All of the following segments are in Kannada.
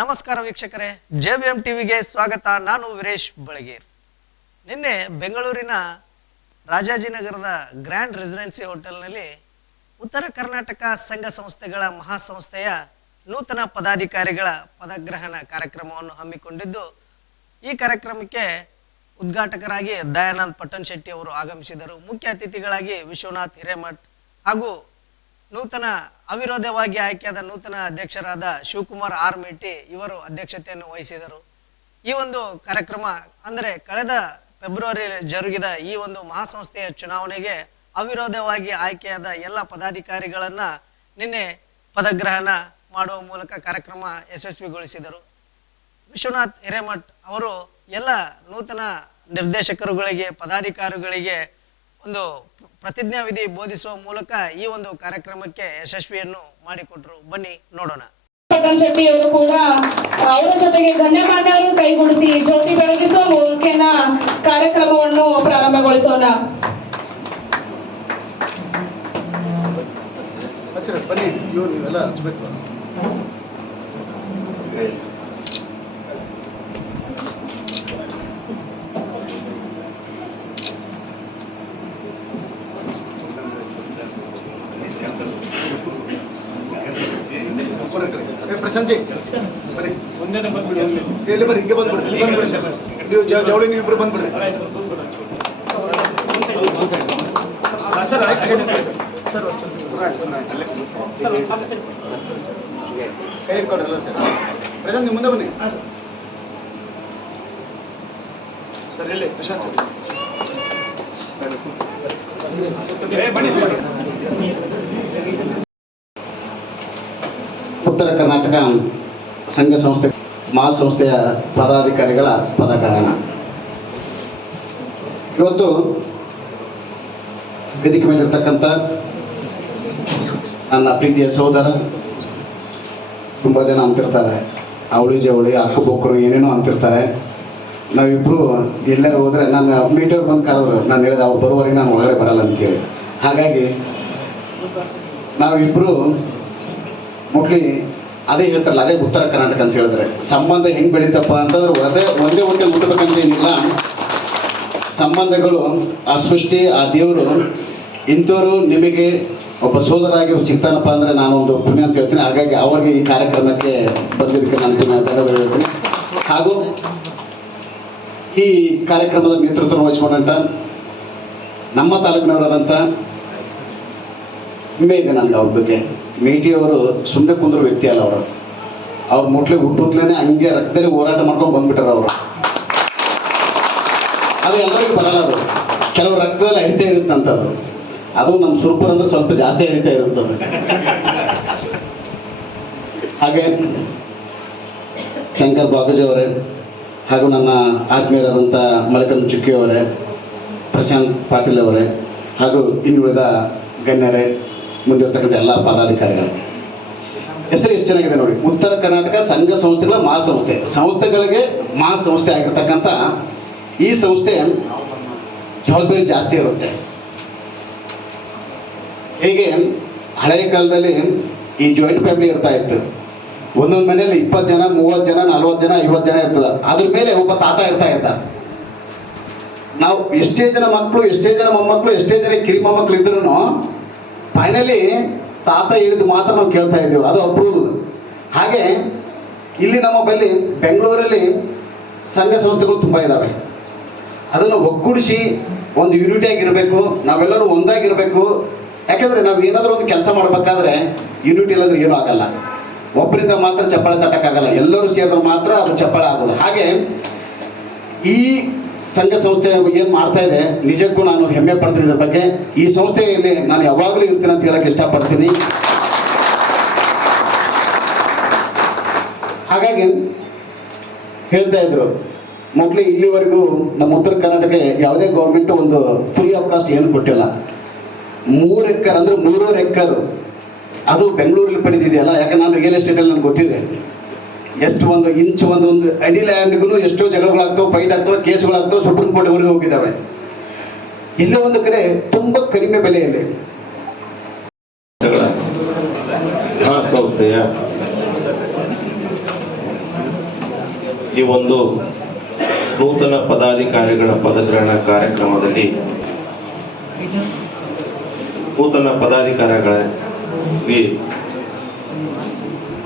ನಮಸ್ಕಾರ ವೀಕ್ಷಕರೇ. ಜೆ ಬಿ ಎಂ ಟಿವಿಗೆ ಸ್ವಾಗತ. ನಾನು ವೀರೇಶ್ ಬಳಗೇರ್. ನಿನ್ನೆ ಬೆಂಗಳೂರಿನ ರಾಜಾಜಿನಗರದ ಗ್ರ್ಯಾಂಡ್ ರೆಸಿಡೆನ್ಸಿ ಹೋಟೆಲ್ನಲ್ಲಿ ಉತ್ತರ ಕರ್ನಾಟಕ ಸಂಘ ಸಂಸ್ಥೆಗಳ ಮಹಾಸಂಸ್ಥೆಯ ನೂತನ ಪದಾಧಿಕಾರಿಗಳ ಪದಗ್ರಹಣ ಕಾರ್ಯಕ್ರಮವನ್ನು ಹಮ್ಮಿಕೊಂಡಿದ್ದು, ಈ ಕಾರ್ಯಕ್ರಮಕ್ಕೆ ಉದ್ಘಾಟಕರಾಗಿ ದಯಾನಂದ್ ಪಟ್ಟಣ್ ಶೆಟ್ಟಿ ಅವರು ಆಗಮಿಸಿದರು. ಮುಖ್ಯ ಅತಿಥಿಗಳಾಗಿ ವಿಶ್ವನಾಥ್ ಹಿರೇಮಠ್ ಹಾಗೂ ನೂತನ ಅವಿರೋಧವಾಗಿ ಆಯ್ಕೆಯಾದ ನೂತನ ಅಧ್ಯಕ್ಷರಾದ ಶಿವಕುಮಾರ್ ಆರ್ ಮೇಟಿ ಇವರು ಅಧ್ಯಕ್ಷತೆಯನ್ನು ವಹಿಸಿದರು. ಈ ಒಂದು ಕಾರ್ಯಕ್ರಮ ಅಂದರೆ ಕಳೆದ ಫೆಬ್ರವರಿ ಜರುಗಿದ ಈ ಒಂದು ಮಹಾಸಂಸ್ಥೆಯ ಚುನಾವಣೆಗೆ ಅವಿರೋಧವಾಗಿ ಆಯ್ಕೆಯಾದ ಎಲ್ಲ ಪದಾಧಿಕಾರಿಗಳನ್ನು ನಿನ್ನೆ ಪದಗ್ರಹಣ ಮಾಡುವ ಮೂಲಕ ಕಾರ್ಯಕ್ರಮ ಯಶಸ್ವಿಗೊಳಿಸಿದರು. ವಿಶ್ವನಾಥ್ ಹಿರೇಮಠ್ ಅವರು ಎಲ್ಲ ನೂತನ ನಿರ್ದೇಶಕರುಗಳಿಗೆ, ಪದಾಧಿಕಾರಿಗಳಿಗೆ ಒಂದು ಪ್ರತಿಜ್ಞಾ ವಿಧಿ ಬೋಧಿಸುವ ಮೂಲಕ ಈ ಒಂದು ಕಾರ್ಯಕ್ರಮಕ್ಕೆ ಯಶಸ್ವಿಯನ್ನು ಮಾಡಿಕೊಟ್ರು. ಬನ್ನಿ ನೋಡೋಣ. ಪಟ್ಟಣ್ ಶೆಟ್ಟಿ ಅವರು ಕೂಡ ಅವರ ಜೊತೆಗೆ ಗಣ್ಯಮಾನ್ಯರು ಕೈಗೂಡಿಸಿ ಜ್ಯೋತಿ ಬೆಳಗಿಸುವ ಮೂಲಕನ ಕಾರ್ಯಕ್ರಮವನ್ನು ಪ್ರಾರಂಭಗೊಳಿಸೋಣ. ಬನ್ನಿ ಇವ್ರು ನೀವೆಲ್ಲ ಹಚ್ಬೇಕು. ಏ, ಪ್ರಶಾಂತ್ ಜಿ, ಬನ್ನಿ ಏ, ಇಲ್ಲಿ ಬರ್ರಿ ಹಿಂಗೆ ಬಂದ್ಬಿಡ್ರಿ ನೀವು ಜವಳಿ ನೀವು ಇಬ್ರು ಬಂದ್ಬಿಡ್ರಿ. ಸರ್ ಕೈ ಇಟ್ಕೊಡ್ರಲ್ಲ ಸರ್. ಪ್ರಶಾಂತ್ ನೀವು ಮುಂದೆ ಬನ್ನಿ. ಸರ್. ಇಲ್ಲಿ ಪ್ರಶಾಂತ್. ಬನ್ನಿ. ಉತ್ತರ ಕರ್ನಾಟಕ ಸಂಘ ಸಂಸ್ಥೆ ಮಹಾಸಂಸ್ಥೆಯ ಪದಾಧಿಕಾರಿಗಳ ಪದಕಾರಣ ಇವತ್ತು ವೇದಿಕೆ ಮೇಲಿರ್ತಕ್ಕಂಥ ನನ್ನ ಪ್ರೀತಿಯ ಸಹೋದರ, ತುಂಬ ಜನ ಅಂತಿರ್ತಾರೆ. ಅವಳಿ ಜವಳಿ ಅಕ್ಕು ಬೊಕ್ಕರು ಏನೇನೋ ಅಂತಿರ್ತಾರೆ. ನಾವಿಬ್ಬರು ಎಲ್ಲರೂ ಹೋದರೆ ನಾನು ಮೀಟರ್ ಬಂದು ಕರೆದ್ರು. ನಾನು ಹೇಳಿದೆ, ಅವ್ರು ಬರುವವರೆಗೆ ನಾನು ಒಳಗಡೆ ಬರಲ್ಲ ಅಂತೇಳಿ. ಹಾಗಾಗಿ ನಾವಿಬ್ಬರು ಮೋಸ್ಟ್ಲಿ ಅದೇ ಹೇಳ್ತಾರಲ್ಲ, ಅದೇ ಉತ್ತರ ಕರ್ನಾಟಕ ಅಂತ ಹೇಳಿದ್ರೆ. ಸಂಬಂಧ ಹೆಂಗೆ ಬೆಳೀತಪ್ಪ ಅಂತಂದ್ರೆ ಅದೇ ಒಂದೇ ಒಂದೇ ಮುಟ್ಟಬೇಕಂತ ಏನಿಲ್ಲ. ಸಂಬಂಧಗಳು, ಆ ಸೃಷ್ಟಿ, ಆ ದೇವರು, ಇಂಥವರು ನಿಮಗೆ ಒಬ್ಬ ಸೋದರಾಗಿ ಸಿಗ್ತಾನಪ್ಪ ಅಂದರೆ ನಾನು ಒಂದು ಪುಣ್ಯ ಅಂತ ಹೇಳ್ತೀನಿ. ಹಾಗಾಗಿ ಅವ್ರಿಗೆ ಈ ಕಾರ್ಯಕ್ರಮಕ್ಕೆ ಬಂದಿದ್ದಕ್ಕೆ ನಾನು ಪುಣ್ಯ. ಧನ್ಯವಾದ ಹೇಳ್ತೀನಿ. ಹಾಗೂ ಈ ಕಾರ್ಯಕ್ರಮದ ನೇತೃತ್ವ ವಹಿಸ್ಕೊಂಡಂಟ ನಮ್ಮ ತಾಲೂಕಿನವರಾದಂಥ ಇದೆ ನನಗೆ ಅವ್ರ ಬಗ್ಗೆ ಮೇಟಿಯವರು ಸುಮ್ಮನೆ ಕುಂದ್ರ ವ್ಯಕ್ತಿ ಅಲ್ಲ ಅವರು. ಅವ್ರ ಮುಟ್ಲೆ ಹುಟ್ಟುತ್ತಲೇ ಹಂಗೆ ರಕ್ತದಲ್ಲಿ ಹೋರಾಟ ಮಾಡ್ಕೊಂಡು ಬಂದ್ಬಿಟ್ಟಾರ ಅವರು. ಅದು ಎಲ್ಲರಿಗೂ ಬರಲ್ಲ ಅದು. ಕೆಲವು ರಕ್ತದಲ್ಲಿ ಹರಿತಾ ಇರುತ್ತಂಥದ್ದು ಅದು ನಮ್ಮ ಸುರ್ಪುರ್ ಅಂದ್ರೆ ಸ್ವಲ್ಪ ಜಾಸ್ತಿ ಹರಿತಾ ಇರುತ್ತದೆ ಹಾಗೆ ಶಂಕರ್ ಬಾಗಜಿ ಅವರೇ ಹಾಗೂ ನನ್ನ ಆತ್ಮೀಯರಾದಂಥ ಮಲಿಕನ್ ಚುಕ್ಕಿ ಅವರೇ, ಪ್ರಶಾಂತ್ ಪಾಟೀಲ್ ಅವರೇ ಹಾಗೂ ಇನ್ನುಳಿದ ಗಣ್ಯರೇ ಮುಂದಿರ್ತಕ್ಕಂಥ ಎಲ್ಲ ಪದಾಧಿಕಾರಿಗಳು. ಹೆಸರು ಎಷ್ಟು ಚೆನ್ನಾಗಿದೆ ನೋಡಿ. ಉತ್ತರ ಕರ್ನಾಟಕ ಸಂಘ ಸಂಸ್ಥೆಗಳ ಮಹಾಸಂಸ್ಥೆ ಸಂಸ್ಥೆಗಳಿಗೆ ಮಹಾಸಂಸ್ಥೆ ಆಗಿರ್ತಕ್ಕಂಥ ಈ ಸಂಸ್ಥೆ ಜವಾಬ್ದಾರಿ ಜಾಸ್ತಿ ಇರುತ್ತೆ. ಹೀಗೆ ಹಳೆಯ ಕಾಲದಲ್ಲಿ ಈ ಜಾಯಿಂಟ್ ಫ್ಯಾಮಿಲಿ ಇರ್ತಾ ಇತ್ತು. ಒಂದೊಂದು ಮನೆಯಲ್ಲಿ ಇಪ್ಪತ್ತು ಜನ, ಮೂವತ್ತು ಜನ, ನಲ್ವತ್ತು ಜನ, ಐವತ್ತು ಜನ ಇರ್ತದೆ. ಅದ್ರ ಮೇಲೆ ಒಬ್ಬ ತಾತ ಇರ್ತಾ ಇರ್ತ ನಾವು ಎಷ್ಟೇ ಜನ ಮಕ್ಕಳು, ಎಷ್ಟೇ ಜನ ಮೊಮ್ಮಕ್ಕಳು, ಎಷ್ಟೇ ಜನ ಕಿರಿ ಮೊಮ್ಮಕ್ಕಳು ಇದ್ರು ಫೈನಲಿ ತಾತ ಹೇಳಿದ ಮಾತ್ರ ನಾವು ಕೇಳ್ತಾ ಇದ್ದೀವಿ. ಅದು ಅಪ್ರೂವಲ್ ಹಾಗೆ, ಇಲ್ಲಿ ನಮ್ಮ ಬಳಿ ಬೆಂಗಳೂರಲ್ಲಿ ಸಂಘ ಸಂಸ್ಥೆಗಳು ತುಂಬ ಇದ್ದಾವೆ ಅದನ್ನು ಒಗ್ಗೂಡಿಸಿ ಒಂದು ಯೂನಿಟಿಯಾಗಿ ಆಗಿರಬೇಕು, ನಾವೆಲ್ಲರೂ ಒಂದಾಗಿರಬೇಕು. ಯಾಕೆಂದರೆ ನಾವು ಏನಾದರೂ ಒಂದು ಕೆಲಸ ಮಾಡಬೇಕಾದ್ರೆ ಯೂನಿಟಿ ಇಲ್ಲಾಂದ್ರೆ ಏನೂ ಆಗಲ್ಲ. ಒಬ್ಬರಿಂದ ಮಾತ್ರ ಚಪ್ಪಾಳೆ ತಟ್ಟಕ್ಕಾಗಲ್ಲ. ಎಲ್ಲರೂ ಸೇರಿದ್ರೆ ಮಾತ್ರ ಅದು ಚಪ್ಪಾಳೆ ಆಗೋದು. ಹಾಗೆ ಈ ಸಂಘ ಸಂಸ್ಥೆ ಏನು ಮಾಡ್ತಾ ಇದೆ, ನಿಜಕ್ಕೂ ನಾನು ಹೆಮ್ಮೆ ಪಡ್ತೀನಿ ಇದ್ರ ಬಗ್ಗೆ. ಈ ಸಂಸ್ಥೆಯಲ್ಲಿ ನಾನು ಯಾವಾಗಲೂ ಇರ್ತೀನಿ ಅಂತ ಹೇಳಕ್ಕೆ ಇಷ್ಟಪಡ್ತೀನಿ. ಹಾಗಾಗಿ ಹೇಳ್ತಾ ಇದ್ರು ಮೊದಲು ಇಲ್ಲಿವರೆಗೂ ನಮ್ಮ ಉತ್ತರ ಕರ್ನಾಟಕ ಯಾವುದೇ ಗೌರ್ಮೆಂಟ್ ಒಂದು ಫ್ರೀ ಆಫ್ ಕಾಸ್ಟ್ ಏನು ಕೊಟ್ಟಿಲ್ಲ. ಮೂರು ಎಕ್ಕರ್ ಅಂದ್ರೆ ಮೂರೂವರೆ ಎಕ್ಕರ್ ಅದು ಬೆಂಗಳೂರಲ್ಲಿ ಪಡೆದಿದೆಯಲ್ಲ ಯಾಕಂದ್ರೆ ನಾನು ರಿಯಲ್ ಎಸ್ಟೇಟಲ್ಲಿ ನನಗೆ ಗೊತ್ತಿದೆ. ಎಷ್ಟು ಒಂದು ಇಂಚ್ ಒಂದು ಒಂದು ಅಡಿ ಲ್ಯಾಂಡ್ಗೂ ಎಷ್ಟೋ ಜಗಳಗಳಾಗ್ತವೆ ಫೈಟ್ ಆಗ್ತವೆ ಕೇಸ್ಗಳಾಗ್ತವೆ ಸುಪ್ರೀಂ ಕೋರ್ಟ್ವರೆಗೂ ಹೋಗಿದ್ದಾವೆ. ಇಲ್ಲೇ ಒಂದು ಕಡೆ ತುಂಬಾ ಕಡಿಮೆ ಬೆಲೆಯಲ್ಲಿ. ಸಂಸ್ಥೆಯ. ಈ ಒಂದು ನೂತನ ಪದಾಧಿಕಾರಿಗಳ ಪದಗ್ರಹಣ ಕಾರ್ಯಕ್ರಮದಲ್ಲಿ ನೂತನ ಪದಾಧಿಕಾರಿಗಳ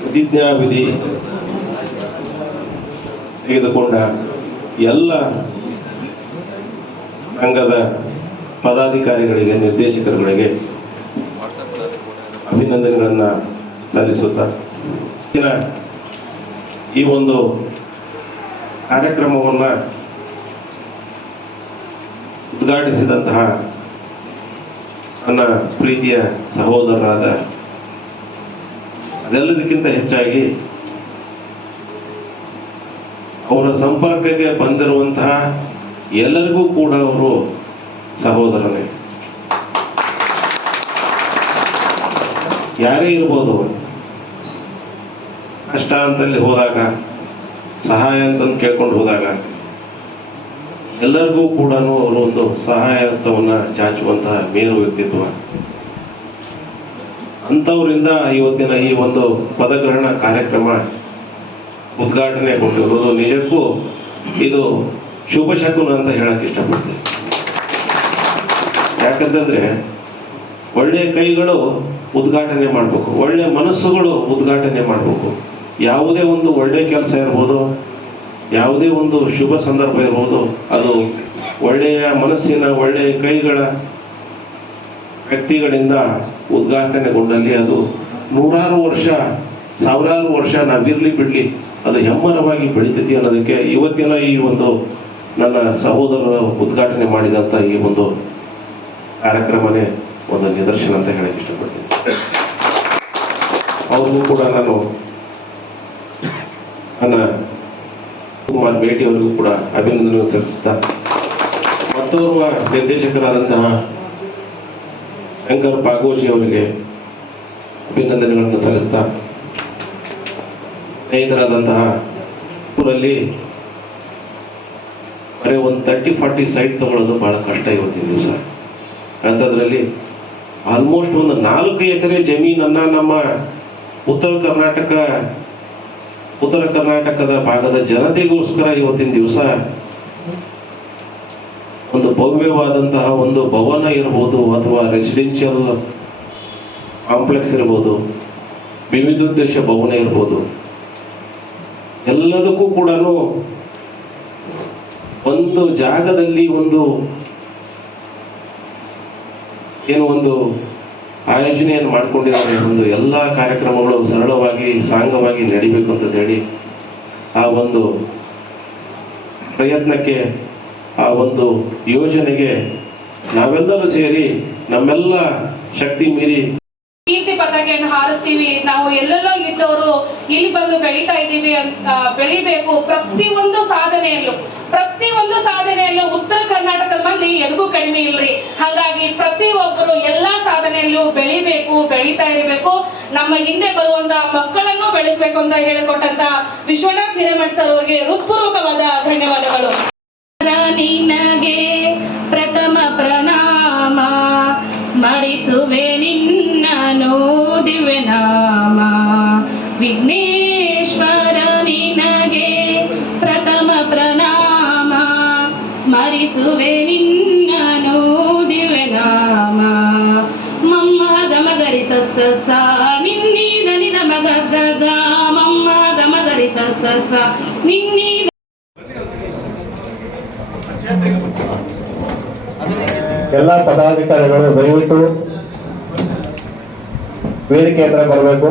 ಪ್ರತಿಜ್ಞಾವಿಧಿ ತೆಗೆದುಕೊಂಡ ಎಲ್ಲ ರಂಗದ ಪದಾಧಿಕಾರಿಗಳಿಗೆ, ನಿರ್ದೇಶಕರುಗಳಿಗೆ ಅಭಿನಂದನೆಗಳನ್ನು ಸಲ್ಲಿಸುತ್ತಾ ಈ ಒಂದು ಕಾರ್ಯಕ್ರಮವನ್ನು ಉದ್ಘಾಟಿಸಿದಂತಹ ನನ್ನ ಪ್ರೀತಿಯ ಸಹೋದರರಾದ ಅದೆಲ್ಲದಕ್ಕಿಂತ ಹೆಚ್ಚಾಗಿ ಅವರ ಸಂಪರ್ಕಕ್ಕೆ ಬಂದಿರುವಂತಹ ಎಲ್ಲರಿಗೂ ಕೂಡ ಅವರು ಸಹೋದರನೇ ಯಾರೇ ಇರ್ಬೋದು ಕಷ್ಟ ಅಂತಲ್ಲಿ ಹೋದಾಗ, ಸಹಾಯ ಅಂತಂದು ಕೇಳ್ಕೊಂಡು ಹೋದಾಗ, ಎಲ್ಲರಿಗೂ ಕೂಡ ಅವರು ಒಂದು ಸಹಾಯ ಹಸ್ತವನ್ನು ಚಾಚುವಂತಹ ಮೇರು ವ್ಯಕ್ತಿತ್ವ. ಅಂಥವರಿಂದ ಇವತ್ತಿನ ಈ ಒಂದು ಪದಗ್ರಹಣ ಕಾರ್ಯಕ್ರಮ ಉದ್ಘಾಟನೆಗೊಂಡಿರೋದು ನಿಜಕ್ಕೂ ಇದು ಶುಭ ಶಕುನ ಅಂತ ಹೇಳಕ್ ಇಷ್ಟಪಡ್ತೀನಿ. ಯಾಕಂತಂದ್ರೆ ಒಳ್ಳೆ ಕೈಗಳು ಉದ್ಘಾಟನೆ ಮಾಡಬೇಕು. ಒಳ್ಳೆ ಮನಸ್ಸುಗಳು ಉದ್ಘಾಟನೆ ಮಾಡಬೇಕು. ಯಾವುದೇ ಒಂದು ಒಳ್ಳೆ ಕೆಲಸ ಇರ್ಬೋದು, ಯಾವುದೇ ಒಂದು ಶುಭ ಸಂದರ್ಭ ಇರ್ಬೋದು, ಅದು ಒಳ್ಳೆಯ ಮನಸ್ಸಿನ ಒಳ್ಳೆಯ ಕೈಗಳ ವ್ಯಕ್ತಿಗಳಿಂದ ಉದ್ಘಾಟನೆಗೊಂಡಲ್ಲಿ ಅದು ನೂರಾರು ವರ್ಷ, ಸಾವಿರಾರು ವರ್ಷ ನಾವಿರಲಿ ಬಿಡ್ಲಿ. ಅದು ಹೆಮ್ಮರವಾಗಿ ಬೆಳೀತೈತಿ ಅನ್ನೋದಕ್ಕೆ ಇವತ್ತಿನ ಈ ಒಂದು ನನ್ನ ಸಹೋದರರು ಉದ್ಘಾಟನೆ ಮಾಡಿದಂಥ ಈ ಒಂದು ಕಾರ್ಯಕ್ರಮನೇ ಒಂದು ನಿದರ್ಶನ ಅಂತ ಹೇಳಕ್ಕೆ ಇಷ್ಟಪಡ್ತೀನಿ. ಅವ್ರಿಗೂ ಕೂಡ ನಾನು ನನ್ನ ಕುಮಾರ್ ಭೇಟಿ ಅವರಿಗೂ ಕೂಡ ಅಭಿನಂದನೆ ಸಲ್ಲಿಸ್ತಾ ಮತ್ತೋರ್ವ ನಿರ್ದೇಶಕರಾದಂತಹ ಶಂಕರ್ ಪಾಗೋಶಿ ಅವರಿಗೆ ಅಭಿನಂದನೆಗಳನ್ನು ಸಲ್ಲಿಸ್ತಾ ಸ್ನೇಹಿತರಾದಂತಹ ಊರಲ್ಲಿ ಬರೀ ಒಂದು ತರ್ಟಿ ಫಾರ್ಟಿ ಸೈಟ್ ತಗೊಳ್ಳೋದು ಬಹಳ ಕಷ್ಟ ಇವತ್ತಿನ ದಿವಸ. ಅಂಥದ್ರಲ್ಲಿ ಆಲ್ಮೋಸ್ಟ್ ಒಂದು ನಾಲ್ಕು ಎಕರೆ ಜಮೀನನ್ನ ನಮ್ಮ ಉತ್ತರ ಕರ್ನಾಟಕ, ಉತ್ತರ ಕರ್ನಾಟಕದ ಭಾಗದ ಜನತೆಗೋಸ್ಕರ ಇವತ್ತಿನ ದಿವಸ ಒಂದು ಭವ್ಯವಾದಂತಹ ಒಂದು ಭವನ ಇರ್ಬೋದು ಅಥವಾ ರೆಸಿಡೆನ್ಷಿಯಲ್ ಕಾಂಪ್ಲೆಕ್ಸ್ ಇರ್ಬೋದು ವಿವಿಧೋದ್ದೇಶ ಭವನ ಇರ್ಬೋದು. ಎಲ್ಲದಕ್ಕೂ ಕೂಡ ಒಂದು ಜಾಗದಲ್ಲಿ ಒಂದು ಏನು ಒಂದು ಆಯೋಜನೆಯನ್ನು ಮಾಡಿಕೊಂಡಿದ್ದಾರೆ ಒಂದು ಎಲ್ಲ ಕಾರ್ಯಕ್ರಮಗಳು ಸರಳವಾಗಿ, ಸಾಂಗವಾಗಿ ನಡಿಬೇಕು ಅಂತ ಹೇಳಿ ಆ ಒಂದು ಪ್ರಯತ್ನಕ್ಕೆ, ಆ ಒಂದು ಯೋಜನೆಗೆ ನಾವೆಲ್ಲರೂ ಸೇರಿ ನಮ್ಮೆಲ್ಲ ಶಕ್ತಿ ಮೀರಿ ಪತಾಕೆಯನ್ನು ಹಾರಿಸ್ತೀವಿ. ನಾವು ಎಲ್ಲೆಲ್ಲೋ ಇದ್ದವರು ಇಲ್ಲಿ ಬಂದು ಬೆಳೀತಾ ಇದ್ದೀವಿ ಅಂತ ಬೆಳಿಬೇಕು. ಪ್ರತಿ ಪ್ರತಿಯೊಂದು ಸಾಧನೆಯಲ್ಲೂ ಒಂದು ಸಾಧನೆಯಲ್ಲೂ ಉತ್ತರ ಕರ್ನಾಟಕದ ಮಂದಿ ಎದಗೂ ಕಡಿಮೆ ಇಲ್ರಿ. ಹಾಗಾಗಿ ಪ್ರತಿಯೊಬ್ಬರು ಎಲ್ಲಾ ಸಾಧನೆಯಲ್ಲೂ ಬೆಳಿಬೇಕು, ಬೆಳೀತಾ ಇರಬೇಕು. ನಮ್ಮ ಹಿಂದೆ ಬರುವಂತ ಮಕ್ಕಳನ್ನು ಬೆಳೆಸಬೇಕು ಅಂತ ಹೇಳಿಕೊಟ್ಟಂತ ವಿಶ್ವನಾಥ್ ಹಿರೇಮಠ್ ಸರ್ ಅವರಿಗೆ ಹೃತ್ಪೂರ್ವಕವಾದ ಧನ್ಯವಾದಗಳು. ನಿನಗೆ ಪ್ರಥಮ ಪ್ರಣಾಮ. ಸ್ಮರಿಸುವೆ ಸ್ಮರಿಸುವೆ ನಿನ್ನನು ದಿವ್ಯನಾಮ ಮಮ್ಮ ಗಮಗರಿ ಸಸ್ಸ ಸ ನಿನ್ನಿ ದನಿ ದಮಗದ ಮಮ್ಮ ಗಮಗರಿ ಸಸ್ಸ ಸ ನಿನ್ನಿ ಎಲ್ಲ ಪದಾಧಿಕಾರಿಗಳು ದಯವಿಟ್ಟು ವೇದಿಕೆ ಹತ್ರ ಬರಬೇಕು.